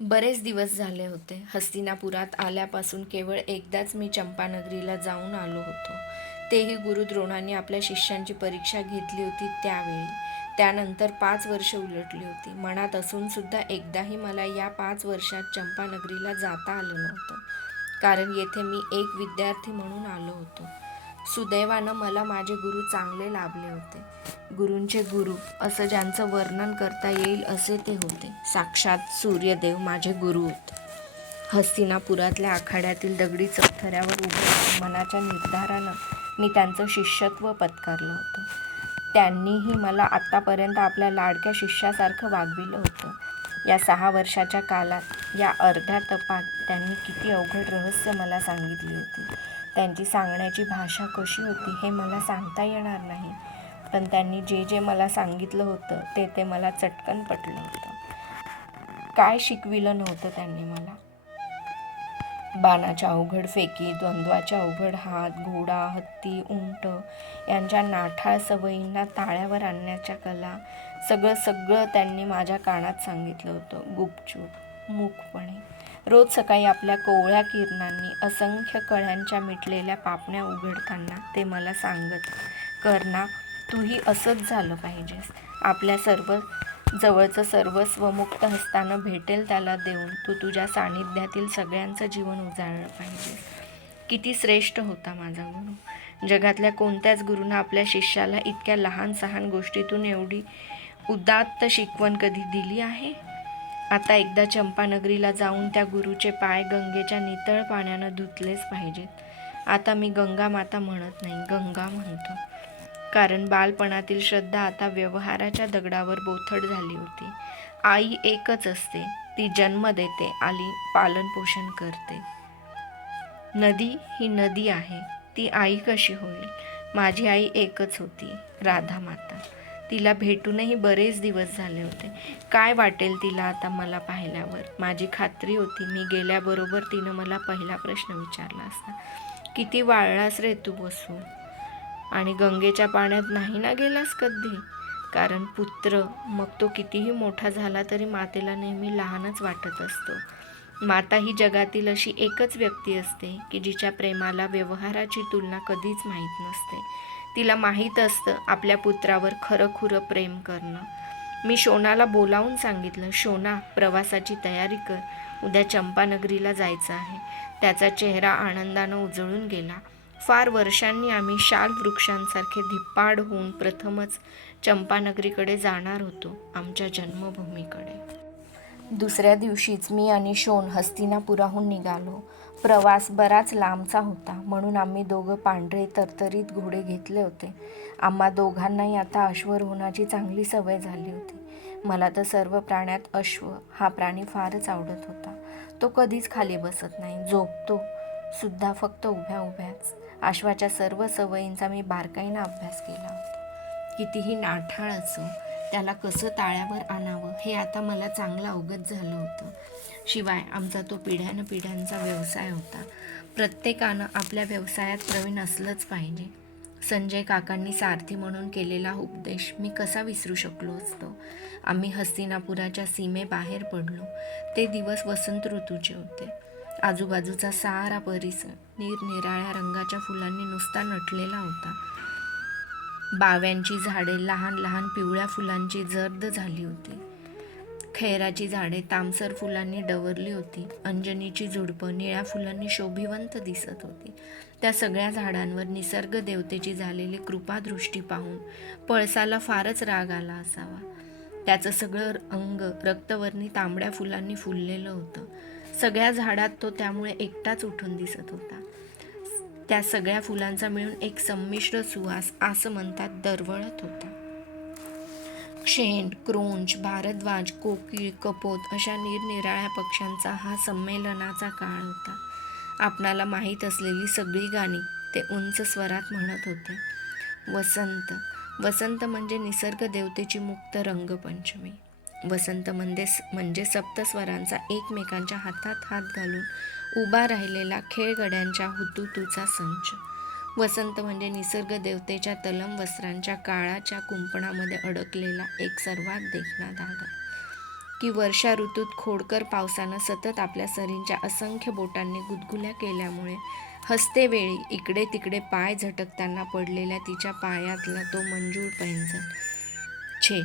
बरेच दिवस झाले होते. हस्तिनापुरात आल्यापासून केवळ एकदाच मी चंपानगरीला जाऊन आलो होतो. तेही गुरुद्रोणांनी आपल्या शिष्यांची परीक्षा घेतली होती त्यावेळी. त्यानंतर 5 वर्ष उलटली होती. मनात असून सुद्धा एकदाही मला या 5 वर्षात चंपानगरीला जाता आलं नव्हतं. कारण येथे मी एक विद्यार्थी म्हणून आलो होतो. सुदैवानं मला माझे गुरु चांगले लाभले होते. गुरूंचे गुरु असं ज्यांचं वर्णन करता येईल असे ते होते. साक्षात सूर्यदेव माझे गुरु होते. हस्तिनापुरातल्या आखाड्यातील दगडी चौथऱ्यावर उभे राहून मनाच्या निर्धारानं मी त्यांचं शिष्यत्व पत्करलं होतं. त्यांनीही मला आत्तापर्यंत आपल्या लाडक्या शिष्यासारखं वागविलं होतं. या 6 वर्षाच्या कालात, या अर्ध्या तपात त्यांनी किती अवघड रहस्य मला सांगितली होती. त्यांची सांगण्याची भाषा कशी होती हे मला सांगता येणार नाही. पण त्यांनी जे जे मला सांगितलं होतं ते मला चटकन पटलं होतं. काय शिकविलं नव्हतं त्यांनी मला. बाणाच्या अवघड फेकी, द्वंद्वाच्या अवघड हात, घोडा, हत्ती, उंट यांच्या नाठाळ सवयींना ताळ्यावर आणण्याच्या कला, सगळं त्यांनी माझ्या कानात सांगितलं होतं. गुपचूप, मूकपणे. रोज सकाळी आपल्या कोवळ्या किरणांनी असंख्य कळ्यांच्या मिटलेल्या पापण्या उघडताना ते मला सांगत, "कर्णा, तूही असंच झालं पाहिजेस. आपल्या जवळचं सर्वस्व मुक्त हस्तानं भेटेल त्याला देऊन तू तुझ्या सानिध्यातील सगळ्यांचं जीवन उजाळलं पाहिजे." किती श्रेष्ठ होता माझा गुरु. जगातल्या कोणत्याच गुरूनं आपल्या शिष्याला इतक्या लहान सहान गोष्टीतून एवढी उदात्त शिकवण कधी दिली आहे? आता एकदा चंपानगरीला जाऊन त्या गुरुचे पाय गंगेच्या नितळ पाण्यानं धुतलेच पाहिजेत. आता मी गंगा माता म्हणत नाही, गंगा म्हणतो. कारण बालपणातील श्रद्धा आता व्यवहाराच्या दगडावर बोथट झाली होती. आई एकच असते. ती जन्म देते आणि पालनपोषण करते. नदी ही नदी आहे. ती आई कशी होईल? माझी आई एकच होती, राधा माता. तिला भेटूनही बरेच दिवस झाले होते. काय वाटेल तिला आता मला पाहिल्यावर? माझी खात्री होती मी गेल्याबरोबर तिनं मला पहिला प्रश्न विचारला असता, "किती वाळलास रे तू बसू? आणि गंगेच्या पाण्यात नाही ना गेलास कधी?" कारण पुत्र, मग तो कितीही मोठा झाला तरी मातेला नेहमी लहानच वाटत असतो. माता ही जगातील अशी एकच व्यक्ती असते की जिच्या प्रेमाला व्यवहाराची तुलना कधीच माहीत नसते. तिला माहीत असतं आपल्या पुत्रावर खरंखुरं प्रेम करणं. मी शोनाला बोलावून सांगितलं, "शोना, प्रवासाची तयारी कर. उद्या चंपानगरीला जायचं आहे." त्याचा चेहरा आनंदानं उजळून गेला. फार वर्षांनी आम्ही शाल वृक्षांसारखे धिप्पाड होऊन प्रथमच चंपानगरीकडे जाणार होतो, आमच्या जन्मभूमीकडे. दुसऱ्या दिवशीच मी आणि शोन हस्तिनापुराहून निघालो. प्रवास बराच लांबचा होता म्हणून आम्ही दोघं पांढरे तरतरीत घोडे घेतले होते. आम्हा दोघांनाही आता अश्वारोहणाची चांगली सवय झाली होती. मला तर सर्व प्राण्यात अश्व हा प्राणी फारच आवडत होता. तो कधीच खाली बसत नाही, झोपतो सुद्धा फक्त उभ्या उभ्याच. अश्वाच्या सर्व सवयींचा मी बारकाईनं अभ्यास केला होता. कितीही नाठाळ असो, त्याला कसं ताळ्यावर आणावं हे आता मला चांगलं अवगत झालं होतं. शिवाय आमचा तो पिढ्यानपिढ्यांचा व्यवसाय होता. प्रत्येकानं आपल्या व्यवसायात प्रवीण असलंच पाहिजे. संजय काकांनी सारथी म्हणून केलेला उपदेश मी कसा विसरू शकलो असतो. आम्ही हस्तिनापुराच्या सीमेबाहेर पडलो. ते दिवस वसंत ऋतूचे होते. आजूबाजूचा सारा परिसर निरनिराळ्या रंगाच्या फुलांनी नुसता नटलेला होता. बाव्यांची झाडे लहान लहान पिवळ्या फुलांची जर्द झाली होती. खैराची झाडे तामसर फुलांनी डवरली होती. अंजनीची झुडपं निळ्या फुलांनी शोभिवंत दिसत होती. त्या सगळ्या झाडांवर निसर्ग देवतेची झालेली कृपादृष्टी पाहून पळसाला फारच राग आला असावा. त्याचं सगळं अंग रक्तवर्णी तांबड्या फुलांनी फुललेलं होतं. सगळ्या झाडात तो त्यामुळे एकटाच उठून दिसत होता. त्या सगळ्या फुलांचा मिळून एक संमिश्र सुवास असं म्हणतात दरवळत होता. शेंड, क्रोंच, भारद्वाज, कोकिळ, कपोत अशा निरनिराळ्या पक्ष्यांचा हा संमेलनाचा काळ होता. आपणाला माहीत असलेली सगळी गाणी ते उंच स्वरात म्हणत होते. वसंत म्हणजे निसर्ग देवतेची मुक्त रंगपंचमी. वसंत म्हणजे सप्तस्वरांचा एकमेकांच्या हातात हात घालून उभा राहिलेला खेळगड्यांच्या हुतुतूचा संच. वसंत म्हणजे निसर्ग देवतेच्या तलम वस्त्रांच्या काळाच्या कुंपणामध्ये अडकलेला एक सर्वात देखणा धागा. की वर्षा ऋतूत खोडकर पावसानं सतत आपल्या सरींच्या असंख्य बोटांनी गुदगुल्या केल्यामुळे हसतेवेळी इकडे तिकडे पाय झटकताना पडलेल्या तिच्या पायातला तो मंजूळ पैंजण. छे,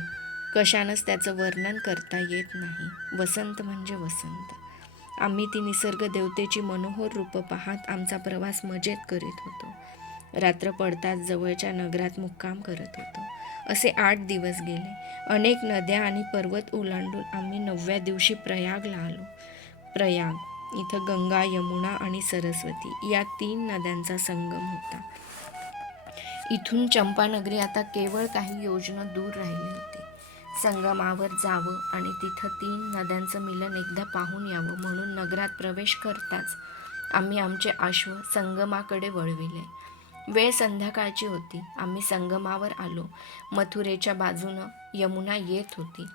कशानंच त्याचं वर्णन करता येत नाही. वसंत म्हणजे वसंत. आम्ही ती निसर्ग देवतेची मनोहर रूपं पाहत आमचा प्रवास मजेत करीत होतो. रात्र पडताच जवळच्या नगरात मुक्काम करत होतो. असे 8 दिवस गेले. अनेक नद्या आणि पर्वत ओलांडून आम्ही 9व्या दिवशी प्रयागला आलो. प्रयाग इथं गंगा, यमुना आणि सरस्वती या 3 नद्यांचा संगम होता. इथून चंपानगरी आता केवळ काही योजनं दूर राहिली होती. संगमावर जावं आणि तिथं 3 नद्यांचं मिलन एकदा पाहून यावं म्हणून नगरात प्रवेश करताच आम्ही आमचे अश्व संगमाकडे वळविले. वेळ संध्याकाळची होती. आम्ही संगमावर आलो. मथुरेच्या बाजूनं यमुना येत होती.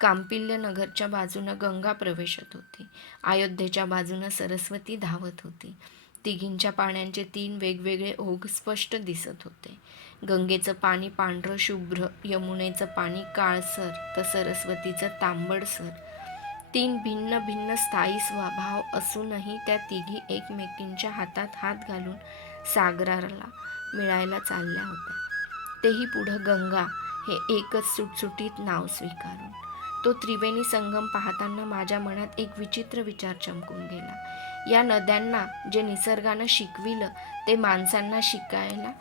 कांपिल्य नगरच्या बाजूनं गंगा प्रवेशत होती. अयोध्येच्या बाजूनं सरस्वती धावत होती. तिघींच्या पाण्याचे 3 वेगवेगळे ओघ स्पष्ट दिसत होते. गंगेचं पाणी पांढरं शुभ्र, यमुनेचं पाणी काळसर तर सरस्वतीचं तांबडसर. 3 भिन्न भिन्न स्थायी स्वभाव असूनही त्या तिघी एकमेकींच्या हातात हात घालून सागराला मिळायला चालल्या होत्या. तेही पुढं गंगा हे एकच सुटसुटीत नाव स्वीकारून. तो त्रिवेणी संगम पाहताना माझ्या मनात एक विचित्र विचार चमकून गेला. या नद्यांना जे निसर्गानं शिकविलं ते माणसांना शिकायला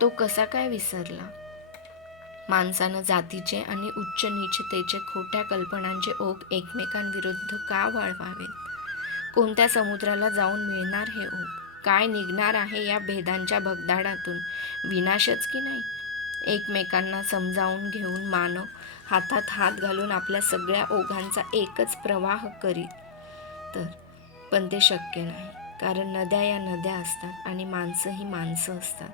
तो कसा काय विसरला? माणसानं जातीचे आणि उच्च नीचतेचे खोट्या कल्पनांचे ओघ एकमेकांविरुद्ध का वाढवावेत? कोणत्या समुद्राला जाऊन मिळणार हे ओघ? काय निघणार आहे या भेदांच्या भगदाडातून? विनाशच की नाही? एकमेकांना समजावून घेऊन मानव हातात हात घालून आपल्या सगळ्या ओघांचा एकच प्रवाह करीत तर, पण ते शक्य नाही. कारण नद्या या नद्या असतात आणि माणसं ही माणसं असतात.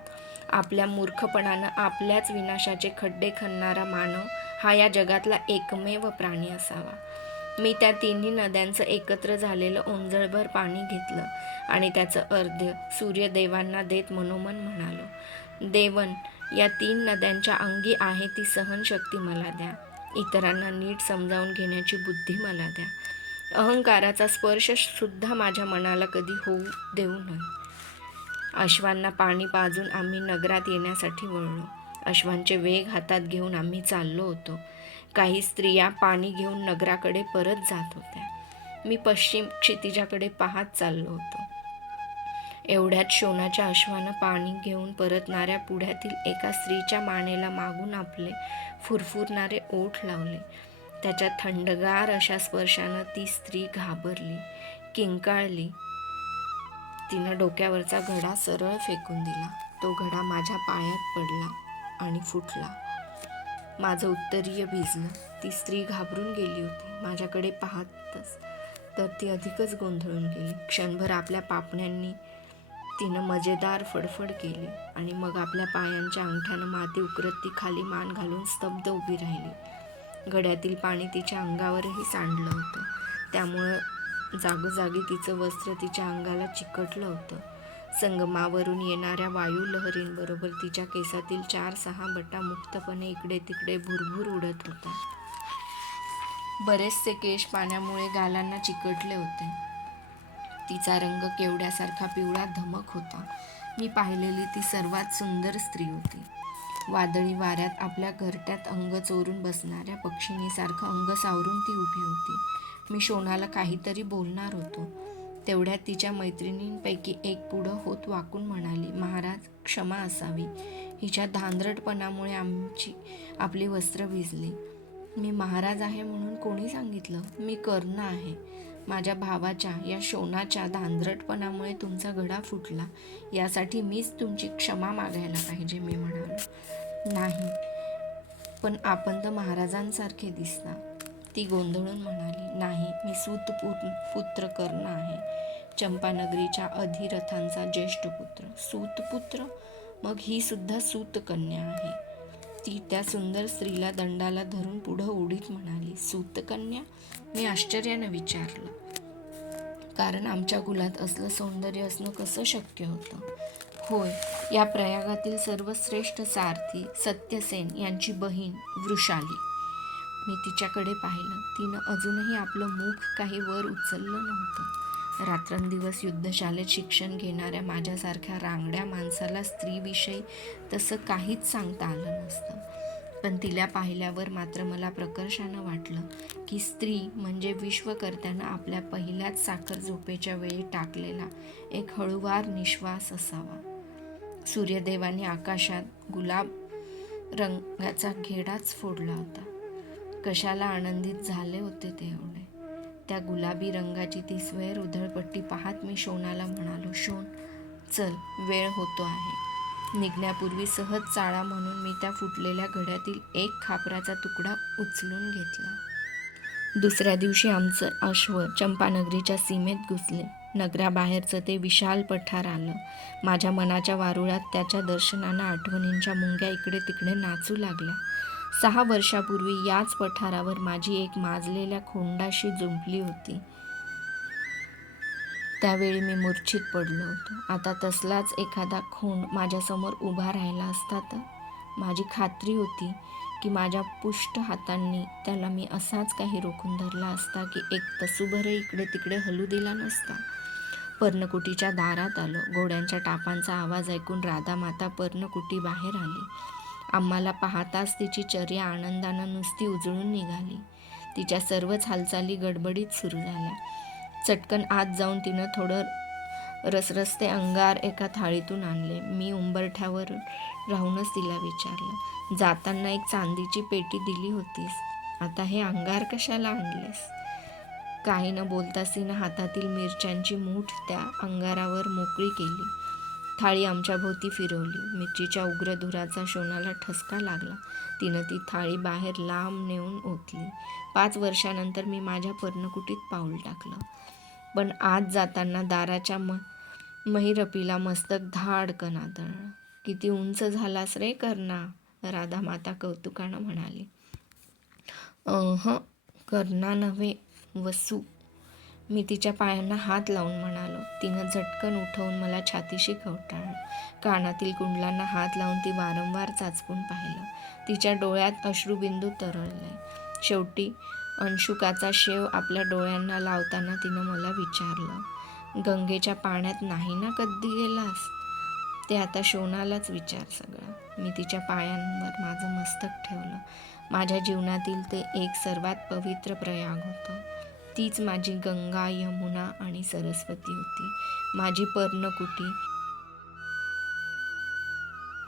आपल्या मूर्खपणानं आपल्याच विनाशाचे खड्डे खणणारा मानव हा या जगातला एकमेव प्राणी असावा. मी त्या 3 नद्यांचं एकत्र झालेलं ओंजळभर पाणी घेतलं आणि त्याचं अर्ध्य सूर्यदेवांना देत मनोमन म्हणालो, देवन, या 3 नद्यांच्या अंगी आहे ती सहनशक्ती मला द्या. इतरांना नीट समजावून घेण्याची बुद्धी मला द्या. अहंकाराचा स्पर्श सुद्धा माझ्या मनाला कधी होऊ देऊ नये. अश्वांना पाणी पाजून आम्ही नगरात येण्यासाठी वळलो. अश्वांचे वेग हातात घेऊन आम्ही चाललो होतो. काही स्त्रिया पाणी घेऊन नगराकडे परत जात होत्या. मी पश्चिम क्षितिजाकडे पाहत चाललो होतो. एवढ्यात शोणाच्या अश्वानं पाणी घेऊन परतणाऱ्या पुढ्यातील एका स्त्रीच्या मानेला मागून आपले फुरफुरणारे ओठ लावले. त्याच्या थंडगार अशा स्पर्शानं ती स्त्री घाबरली, किंकाळली. तिनं डोक्यावरचा घडा सरळ फेकून दिला. तो घडा माझ्या पायात पडला आणि फुटला. माझं उत्तरीय भिजलं. ती स्त्री घाबरून गेली होती. माझ्याकडे पाहतच तर ती अधिकच गोंधळून गेली. क्षणभर आपल्या पापण्यांनी तिनं मजेदार फडफड केली आणि मग आपल्या पायांच्या अंगठ्यानं माती उकरत ती खाली मान घालून स्तब्ध उभी राहिली. घड्यातील पाणी तिच्या अंगावरही सांडलं होतं. त्यामुळं जागोजागी तिचं वस्त्र तिच्या अंगाला चिकटलं होतं. संगमावरून येणाऱ्या वायुलहरींबरोबर तिच्या केसातील 4-6 बटा मुक्तपणे इकडे तिकडे भुरभुर उडत होता. बरेचसे केश पाण्यामुळे गालांना चिकटले होते. तिचा रंग केवड्यासारखा पिवळा धमक होता. मी पाहिलेली ती सर्वात सुंदर स्त्री होती. वादळी वाऱ्यात आपल्या घरट्यात अंग चोरून बसणाऱ्या पक्षिणीसारखं अंग सावरून ती उभी होती. मी शोणाला काहीतरी बोलणार होतो. तेवढ्यात तिच्या मैत्रिणींपैकी एक पुढं होत वाकून म्हणाली, महाराज, क्षमा असावी. हिच्या धांदरटपणामुळे आपली वस्त्र भिजली. मी महाराज आहे म्हणून कोणी सांगितलं? मी कर्ण आहे. माझ्या भावाच्या या शोणाच्या धांदरटपणामुळे तुमचा घडा फुटला. यासाठी मीच तुमची क्षमा मागायला पाहिजे. मी म्हणालो, नाही, पण आपण तर महाराजांसारखे दिसता. ती गोंधळून म्हणाली, नाही, मी सूतपुत्र कर्ण आहे. चंपानगरीच्या अधिरथांचा ज्येष्ठ पुत्र. सूतपुत्र? मग ही सुद्धा सूतकन्या आहे. ती त्या सुंदर स्त्रीला दंडाला धरून पुढं उडीत म्हणाली, सूतकन्या? मी आश्चर्यानं विचारलं, कारण आमच्या कुलात असलं सौंदर्य असणं कसं शक्य होतं? होय, या प्रयागातील सर्वश्रेष्ठ सारथी सत्यसेन यांची बहीण वृषाली. मी तिच्याकडे पाहिलं. तिनं अजूनही आपलं मुख काही वर उचललं नव्हतं. रात्रंदिवस युद्धशाळेत शिक्षण घेणाऱ्या माझ्यासारख्या रांगड्या माणसाला स्त्रीविषयी तसं काहीच सांगता आलं नसतं. पण तिला पाहिल्यावर मात्र मला प्रकर्षानं वाटलं की स्त्री म्हणजे विश्वकर्त्यानं आपल्या पहिल्याच साखर झोपेच्या वेळी टाकलेला एक हळूवार निश्वास असावा. सूर्यदेवाने आकाशात गुलाब रंगाचा घेडाच फोडला होता. कशाला आनंदित झाले होते ते एवढे. त्या गुलाबी रंगाची ती स्वैर उधळपट्टी पाहत मी शोनाला म्हणालो, शोन, चल, वेळ होतो आहे. निघण्यापूर्वी सहज चाळा म्हणून मी त्या फुटलेल्या घड्यातील एक खापराचा तुकडा उचलून घेतला. दुसऱ्या दिवशी आमचं अश्व चंपानगरीच्या सीमेत घुसले. नगराबाहेरचं ते विशाल पठार आलं. माझ्या मनाच्या वारुळात त्याच्या दर्शनानं आठवणींच्या मुंग्या इकडे तिकडे नाचू लागल्या. 6 वर्षापूर्वी याच पठारावर माझी एक माजलेल्या खोंडाशी जुंपली होती. त्यावेळी मी मूर्छित पडलो होतो. आता तसलाच एखादा खोंड माझ्यासमोर उभा राहिला असता तर माझी खात्री होती की माझ्या पुष्ट हातांनी त्याला मी असाच काही रोखून धरला असता की एक तसूभरही इकडे तिकडे हलू दिला नसता. पर्णकुटीच्या दारात आलो. घोड्यांच्या टापांचा आवाज ऐकून राधामाता पर्णकुटी बाहेर आली. आम्हाला पाहताच तिची चर्या आनंदानं नुसती उजळून निघाली. तिच्या सर्वच हालचाली गडबडीत सुरू झाल्या. चटकन आत जाऊन तिनं थोडं रसरसते अंगार एका थाळीतून आणले. मी उंबरठ्यावर राहूनच तिला विचारलं, जाताना एक चांदीची पेटी दिली होतीस, आता हे अंगार कशाला आणलेस? काही न बोलताच तिनं हातातील मिरच्यांची मूठ त्या अंगारावर मोकळी केली. थाळी आमच्या भोवती फिरवली. मिरचीच्या उग्र धुराचा शोनाला ठसका लागला. तिनं ती थाळी बाहेर लांब नेऊन ओतली. 5 वर्षानंतर मी माझ्या पर्णकुटीत पाऊल टाकलं. पण आज जाताना दाराच्या महिरपीला मस्तक धाडकन आदळलं. किती उंच झालास रे कर्णा, राधामाता कौतुकानं म्हणाली. कर्णा नव्हे, वसू, मी तिच्या पायांना हात लावून म्हणालो. तिनं झटकन उठवून मला छातीशी कवटाळलं. कानातील कुंडलांना हात लावून ती वारंवार चाचपून पाहिलं. तिच्या डोळ्यात अश्रुबिंदू तरळले. शेवटी अंशुकाचा शेव आपल्या डोळ्यांना लावताना तिनं मला विचारलं, गंगेच्या पाण्यात नाही ना कधी गेलास? ते आता शोनालाच विचार सगळं. मी तिच्या पायांवर माझं मस्तक ठेवलं. माझ्या जीवनातील ते एक सर्वात पवित्र प्रयाग होतं. तीच माझी गंगा, यमुना आणि सरस्वती होती. माझी पर्णकुटी